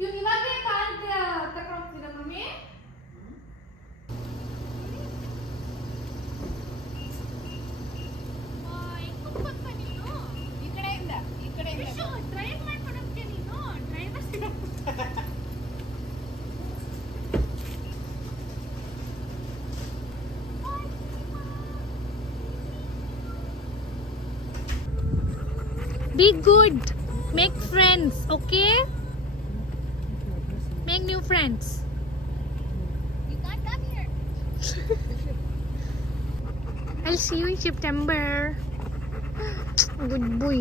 ಇವ್ನು ಇವಾಗೇ ಕಾರ್ ತಗೊಂಡು ಹೋಗ್ತೀರಾ ಮಮ್ಮಿ? ಡ್ರೈವ್ ಮಾಡ್ಕೊಡೋಕ್ಕೆ ನೀನು driver Be good. Make friends, okay? Make new friends. You can't come here. I'll see you in September. Good boy.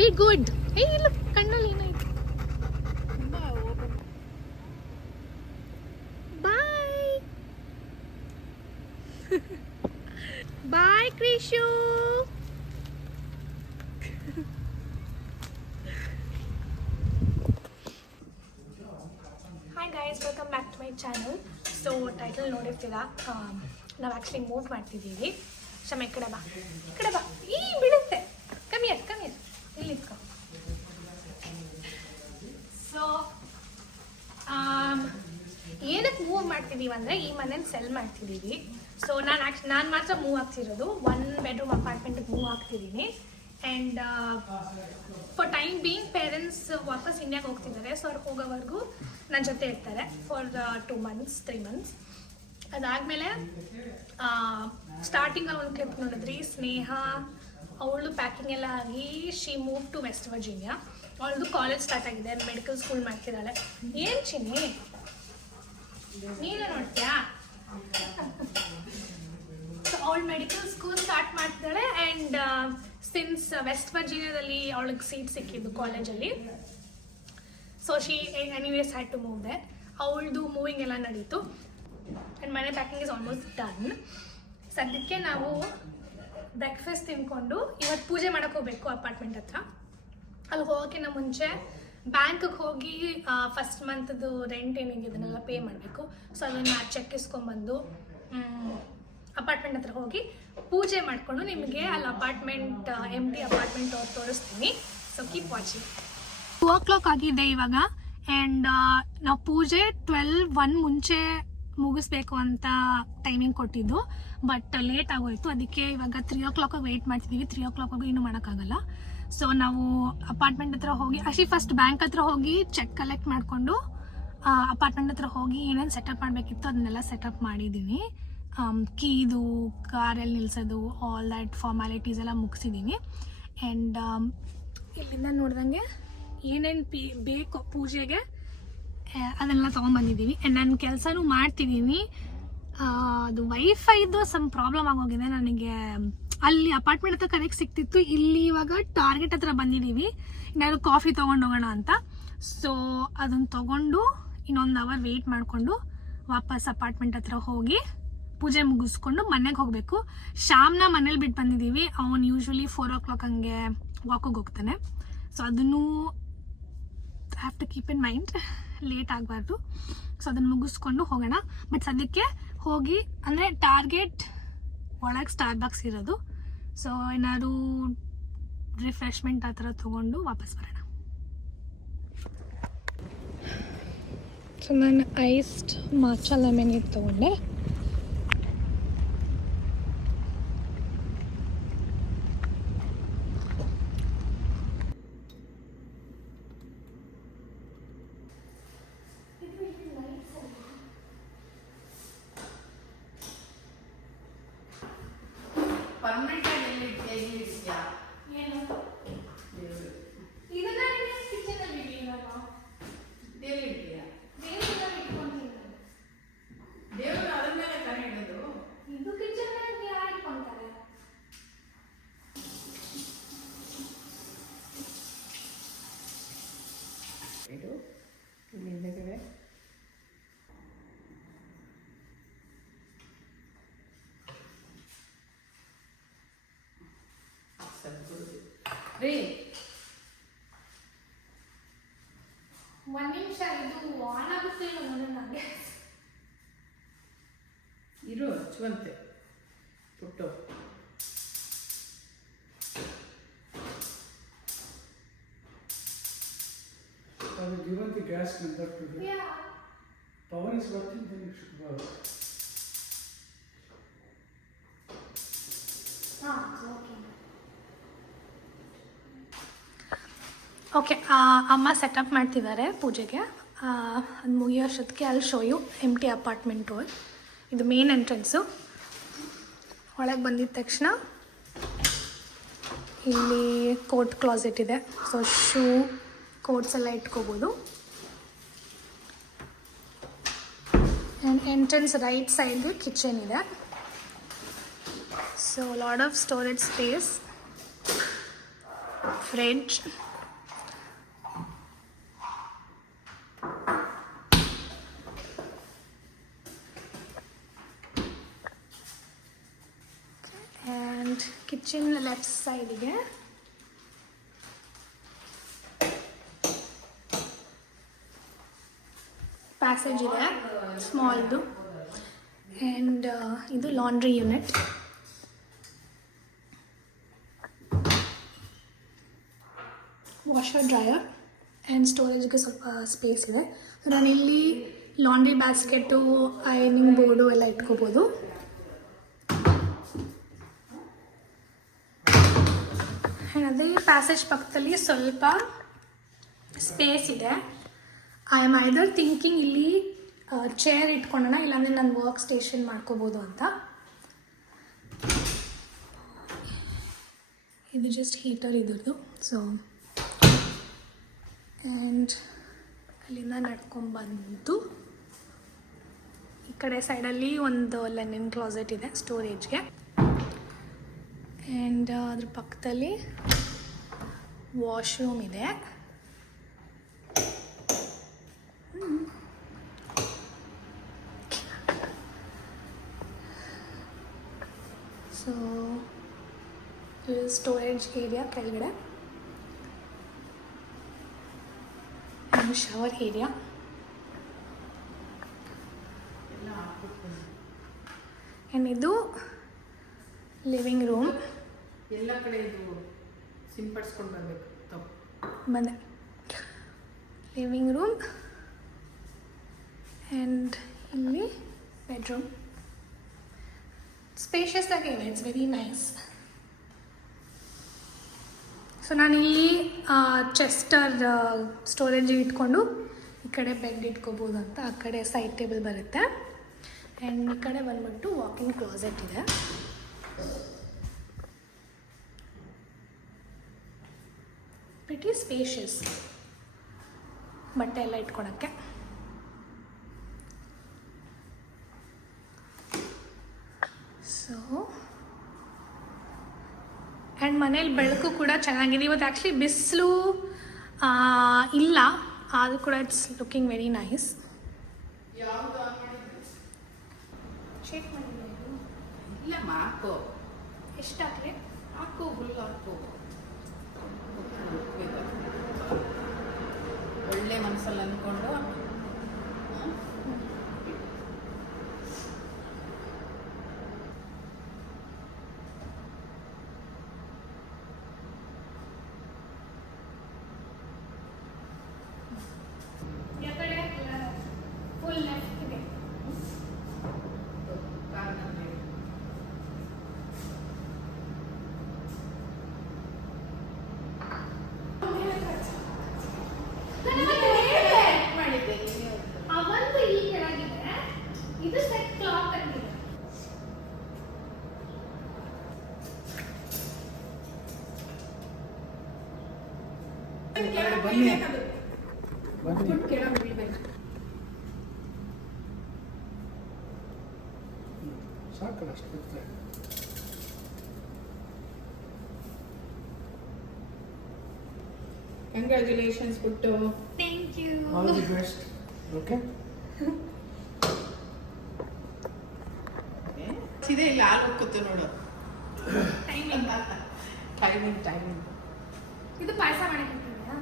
Be good. Hey, look, kannali na ito. Bye. Bye, Krishu. Hi guys, welcome back to my channel. So title ನೋಡಿರ್ತೀರಾ, ನಾವು actually move ಮಾಡ್ತಿದ್ದೀವಿ. ಶಮ ಈ ಕಡೆ ಬಾ, ಈ ಕಡೆ ಬಾ. ಈ ಬಿಡುತ್ತೆ. ಕಮಿಯರ್ ಇಲ್ಲಿ ಇಟ್ಕೊ. ಸೊ ಏನಕ್ಕೆ ಮೂವ್ ಮಾಡ್ತಿದ್ದೀವಿ ಅಂದರೆ ಈ ಮನೇನ ಸೆಲ್ ಮಾಡ್ತಿದ್ದೀವಿ. ಸೊ ನಾನು ಮಾತ್ರ ಮೂವ್ ಆಗ್ತಿರೋದು. 1 bedroom ಅಪಾರ್ಟ್ಮೆಂಟ್ಗೆ ಮೂವ್ ಆಗ್ತಿದ್ದೀನಿ. And for time being parents ವಾಪಸ್ ಇಂಡಿಯಾಗೆ ಹೋಗ್ತಿದ್ದಾರೆ. ಸೊ ಅವ್ರು ಹೋಗೋವರೆಗೂ ನನ್ನ ಜೊತೆ ಇರ್ತಾರೆ ಫಾರ್ 2 months 3 months. ಅದಾದಮೇಲೆ ಸ್ಟಾರ್ಟಿಂಗಲ್ಲಿ ಒಂದು ಕ್ಲಿಪ್ ನೋಡಿದ್ರಿ, ಸ್ನೇಹ ಅವಳು ಪ್ಯಾಕಿಂಗ್ ಎಲ್ಲ ಆಗಿ she move to West Virginia. ಅವಳದು ಕಾಲೇಜ್ ಸ್ಟಾರ್ಟ್ ಆಗಿದೆ, ಮೆಡಿಕಲ್ ಸ್ಕೂಲ್ ಮಾಡ್ತಿದ್ದಾಳೆ. ಏನು ಚಿನ್ನಿ ನೀನೇ ನೋಡ್ತೀಯಾ? ಸೊ ಅವಳು ಮೆಡಿಕಲ್ ಸ್ಕೂಲ್ ಸ್ಟಾರ್ಟ್ ಮಾಡ್ತಿದ್ದಾಳೆ. ಆ್ಯಂಡ್ ಸಿನ್ಸ್ ವೆಸ್ಟ್ ವರ್ಜೀನಿಯಾದಲ್ಲಿ ಅವಳಿಗೆ ಸೀಟ್ ಸಿಕ್ಕಿದ್ದು ಕಾಲೇಜಲ್ಲಿ, so she anyways had to move there. ಅವಳದು ಮೂವಿಂಗ್ ಎಲ್ಲ ನಡೀತು. ಆ್ಯಂಡ್ ಮನೆ ಪ್ಯಾಕಿಂಗ್ ಇಸ್ ಆಲ್ಮೋಸ್ಟ್ ಡನ್. ಸದ್ಯಕ್ಕೆ ನಾವು ಬ್ರೇಕ್ಫಾಸ್ಟ್ ತಿನ್ಕೊಂಡು ಇವತ್ತು ಪೂಜೆ ಮಾಡೋಕ್ಕೆ ಹೋಗಬೇಕು ಅಪಾರ್ಟ್ಮೆಂಟ್ ಹತ್ರ. ಅಲ್ಲಿ ಹೋಗೋಕ್ಕಿಂತ ಮುಂಚೆ ಬ್ಯಾಂಕಿಗೆ ಹೋಗಿ ಫಸ್ಟ್ ಮಂತ್ದು ರೆಂಟ್ ಏನಿದೆ ಇದನ್ನೆಲ್ಲ ಪೇ ಮಾಡಬೇಕು. ಸೊ ಅದನ್ನು ಚೆಕ್ ಇಸ್ಕೊಂಡ್ಬಂದು ಅಪಾರ್ಟ್ಮೆಂಟ್ ಹತ್ರ ಹೋಗಿ ಪೂಜೆ ಮಾಡಿಕೊಂಡು ನಿಮಗೆ ಅಲ್ಲಿ ಅಪಾರ್ಟ್ಮೆಂಟ್ ಎಂಟಿ ಅಪಾರ್ಟ್ಮೆಂಟ್ ಅವ್ರು ತೋರಿಸ್ತೀನಿ. So keep watching. 2 o'clock ಆಗಿದೆ ಇವಾಗ. ಆ್ಯಂಡ್ ನಾವು ಪೂಜೆ 12:01 ಮುಂಚೆ ಮುಗಿಸ್ಬೇಕು ಅಂತ ಟೈಮಿಂಗ್ ಕೊಟ್ಟಿದ್ದು, ಬಟ್ ಲೇಟ್ ಆಗೋಯ್ತು. ಅದಕ್ಕೆ ಇವಾಗ 3 o'clock ವೆಯ್ಟ್ ಮಾಡ್ತಿದ್ದೀವಿ. 3 o'clock ಇನ್ನೂ ಮಾಡೋಕ್ಕಾಗಲ್ಲ. ಸೊ ನಾವು ಅಪಾರ್ಟ್ಮೆಂಟ್ ಹತ್ರ ಹೋಗಿ ಫಸ್ಟ್ ಬ್ಯಾಂಕ್ ಹತ್ರ ಹೋಗಿ ಚೆಕ್ ಕಲೆಕ್ಟ್ ಮಾಡಿಕೊಂಡು ಅಪಾರ್ಟ್ಮೆಂಟ್ ಹತ್ರ ಹೋಗಿ ಏನೇನು ಸೆಟಪ್ ಮಾಡಬೇಕಿತ್ತು ಅದನ್ನೆಲ್ಲ ಸೆಟಪ್ ಮಾಡಿದ್ದೀನಿ. ಕೀದು, ಕಾರಲ್ಲಿ ನಿಲ್ಲಿಸೋದು, ಆಲ್ ದ್ಯಾಟ್ ಫಾರ್ಮ್ಯಾಲಿಟೀಸ್ ಎಲ್ಲ ಮುಗಿಸಿದ್ದೀನಿ. ಆ್ಯಂಡ್ ಇಲ್ಲಿಂದ ನೋಡ್ದಂಗೆ ಏನೇನು ಬೇಕು ಪೂಜೆಗೆ ಅದನ್ನೆಲ್ಲ ತೊಗೊಂಡ್ಬಂದಿದ್ದೀವಿ. ಆ್ಯಂಡ್ ನಾನು ಕೆಲಸನೂ ಮಾಡ್ತಿದ್ದೀನಿ. ಅದು ವೈಫೈದು ಸಮ್ ಪ್ರಾಬ್ಲಮ್ ಆಗೋಗಿದೆ ನನಗೆ. ಅಲ್ಲಿ ಅಪಾರ್ಟ್ಮೆಂಟ್ ಹತ್ರ ಕನೆಕ್ಟ್ ಸಿಗ್ತಿತ್ತು, ಇಲ್ಲಿ ಇವಾಗ ಟಾರ್ಗೆಟ್ ಹತ್ರ ಬಂದಿದ್ದೀವಿ. ನಾನು ಕಾಫಿ ತೊಗೊಂಡು ಹೋಗೋಣ ಅಂತ. ಸೊ ಅದನ್ನು ತೊಗೊಂಡು ಇನ್ನೊಂದು ಅವರ್ ವೆಯ್ಟ್ ಮಾಡಿಕೊಂಡು ವಾಪಸ್ ಅಪಾರ್ಟ್ಮೆಂಟ್ ಹತ್ರ ಹೋಗಿ ಪೂಜೆ ಮುಗಿಸ್ಕೊಂಡು ಮನೆಗೆ ಹೋಗಬೇಕು. ಶ್ಯಾಮ್ನ ಮನೇಲಿ ಬಿಟ್ಟು ಬಂದಿದ್ದೀವಿ. ಅವನು ಯೂಶ್ವಲಿ 4 o'clock ಹಂಗೆ ವಾಕಿಗೆ ಹೋಗ್ತಾನೆ. ಸೊ ಅದನ್ನು have to keep in mind, late ಆಗಬಾರ್ದು. ಸೊ ಅದನ್ನು ಮುಗಿಸ್ಕೊಂಡು ಹೋಗೋಣ. ಬಟ್ ಸದ್ಯಕ್ಕೆ ಹೋಗಿ ಅಂದರೆ ಟಾರ್ಗೆಟ್ ಒಳಗೆ ಸ್ಟಾರ್ಬಕ್ಸ್ ಇರೋದು. ಸೊ ಏನಾದ್ರು ರಿಫ್ರೆಶ್ಮೆಂಟ್ ಆ ಥರ ತೊಗೊಂಡು ವಾಪಸ್ ಬರೋಣ. ಸೊ ನಾನು ಐಸ್ಡ್ ಮಾಚಾ ಲೆಮನ್ ನೀರು ತೊಗೊಂಡೆ. ಒಂದು ನಿಮಿಷ ಇದು ಆನ್ ಆಗುತ್ತೆ ನನಗೆ ಇರು ಹಚ್ಚುವಂತೆ. ಪುಟ್ಟು I will given the gas number to you. Yeah. Power is working, then you should work. Okay ಅಮ್ಮ ಸೆಟಪ್ ಮಾಡ್ತಿದ್ದಾರೆ ಪೂಜೆಗೆ. ಅದು ಮುಗಿಯೋಷ್ಟೊತ್ತಿಗೆ ಅಲ್ಲಿ show you empty apartment tour. ಇದು ಮೇನ್ ಎಂಟ್ರೆನ್ಸು. ಒಳಗೆ ಬಂದಿದ ತಕ್ಷಣ ಇಲ್ಲಿ ಕೋಟ್ ಕ್ಲಾಸೆಟ್ ಇದೆ. ಸೊ ಶೂ ಕೋಟ್ಸ್ ಎಲ್ಲ ಇಟ್ಕೋಬೋದು. ಆ್ಯಂಡ್ ಎಂಟ್ರೆನ್ಸ್ ರೈಟ್ ಸೈಡ್ಗೆ ಕಿಚನ್ ಇದೆ. So lot of storage space, fridge, and kitchen left ಸೈಡಿಗೆ ಪ್ಯಾಸೇಜ್ ಇದೆ ಸ್ಮಾಲ್ದು. ಆ್ಯಂಡ್ ಇದು laundry unit. Washer dryer and ಸ್ಟೋರೇಜ್ಗೆ ಸ್ವಲ್ಪ ಸ್ಪೇಸ್ ಇದೆ. ಸೊ ನಾನಿಲ್ಲಿ ಲಾಂಡ್ರಿ ಬ್ಯಾಸ್ಕೆಟು, ಐರನಿಂಗ್ ಬೋರ್ಡು ಎಲ್ಲ ಇಟ್ಕೋಬೋದು. ಆ್ಯಂಡ್ ಅದೇ ಪ್ಯಾಸೇಜ್ ಪಕ್ಕದಲ್ಲಿ ಸ್ವಲ್ಪ ಸ್ಪೇಸ್ ಇದೆ. ಐ ಆಮ್ ಐದರ್ ಥಿಂಕಿಂಗ್ ಇಲ್ಲಿ ಚೇರ್ ಇಟ್ಕೊಳ್ಳೋಣ, ಇಲ್ಲಾಂದರೆ ನಾನು ವರ್ಕ್ ಸ್ಟೇಷನ್ ಮಾಡ್ಕೋಬೋದು ಅಂತ. ಇದು ಜಸ್ಟ್ ಹೀಟರ್ ಇದ್ರದ್ದು. ಸೊ ಆ್ಯಂಡ್ ಅಲ್ಲಿಂದ ನಡ್ಕೊಂಬಂದು ಈ ಕಡೆ ಸೈಡಲ್ಲಿ ಒಂದು ಲೆನಿನ್ ಕ್ಲಾಸೆಟ್ ಇದೆ ಸ್ಟೋರೇಜ್ಗೆ. ಆ್ಯಂಡ್ ಅದ್ರ ಪಕ್ಕದಲ್ಲಿ ವಾಶ್ರೂಮ್ ಇದೆ. ಸೊ ಸ್ಟೋರೇಜ್ ಏರಿಯಾ ಕೆಳಗಡೆ, ಆ್ಯಂಡ್ ಶವರ್ ಏರಿಯಾ. ಆ್ಯಂಡ್ ಇದು ಲಿವಿಂಗ್ ರೂಮ್. ಎಲ್ಲ ಕಡೆ ಇದು ಸಿಂಪಡಿಸ್ಕೊಂಡು ಬರಬೇಕು. ಬಂದೆ ಲಿವಿಂಗ್ ರೂಮ್. ಆ್ಯಂಡ್ ಇಲ್ಲಿ ಬೆಡ್ರೂಮ್. ಸ್ಪೇಷಿಯಸ್ ಆಗಿ ಇದೆ, ಇಟ್ಸ್ ವೆರಿ ನೈಸ್. ಸೊ ನಾನಿಲ್ಲಿ ಚೆಸ್ಟರ್ ಸ್ಟೋರೇಜ್ ಇಟ್ಕೊಂಡು ಈ ಕಡೆ ಬೆಡ್ ಇಟ್ಕೋಬೋದು ಅಂತ. ಆ ಕಡೆ ಸೈಡ್ ಟೇಬಲ್ ಬರುತ್ತೆ. ಆ್ಯಂಡ್ ಈ ಕಡೆ ಬಂದ್ಬಿಟ್ಟು ವಾಕಿಂಗ್ ಕ್ಲಾಸೆಟ್ ಇದೆ. ಪ್ರಿಟಿ ಸ್ಪೇಷಿಯಸ್, ಬಟ್ಟೆ ಎಲ್ಲ ಇಟ್ಕೊಳಕ್ಕೆ. ಸೊ ಆ್ಯಂಡ್ ಮನೇಲಿ ಬೆಳಕು ಕೂಡ ಚೆನ್ನಾಗಿದೆ. ಇವತ್ತು ಆ್ಯಕ್ಚುಲಿ ಬಿಸಿಲು ಇಲ್ಲ, ಆದರೂ ಕೂಡ it's looking very nice. Check ಮಾಡಿದ್ದೀನಿ. ಇಲ್ಲಮ್ಮ ಹಾಕೋ, ಎಷ್ಟು ಹಾಕಲಿ? ಹಾಕು, ಹುಲ್ಲು ಹಾಕು. ಒಳ್ಳೆ ಮನಸ್ಸಲ್ಲಿ ಅಂದ್ಕೊಂಡು ಫುಲ್ ಲೆಫ್ಟ್ಗೆ. ಅವಂದು ಈ ಕೆಳಗಿದೆ, ಇದು ಸೆಟ್ ಕ್ಲಾತ್ ಆಗಿದೆ. ಬನ್ನಿ ಬನ್ನಿ ಕೆಳಗೆ ಬೀಳ್ಬೇಕು. ಸಾಕಲ್ಲ ಅಷ್ಟು ಬಿಡ್ತಾರೆ. ಕಂಗ್ರ್ಯಾಚುಲೇಷನ್ಸ್ ಪುಟ್ಟು. Thank you. All the best. Okay, ಇದೆ ಇಲ್ಲ ಹಾಲು ಹೋಗುತ್ತೆ ನೋಡು. ಟೈಮಿಂಗ್. ಟೈಮಿಂಗ್ ಇದು ಪಾಯಸ ಮಾಡಿಕೊಟ್ಟಿದ್ಯಾ?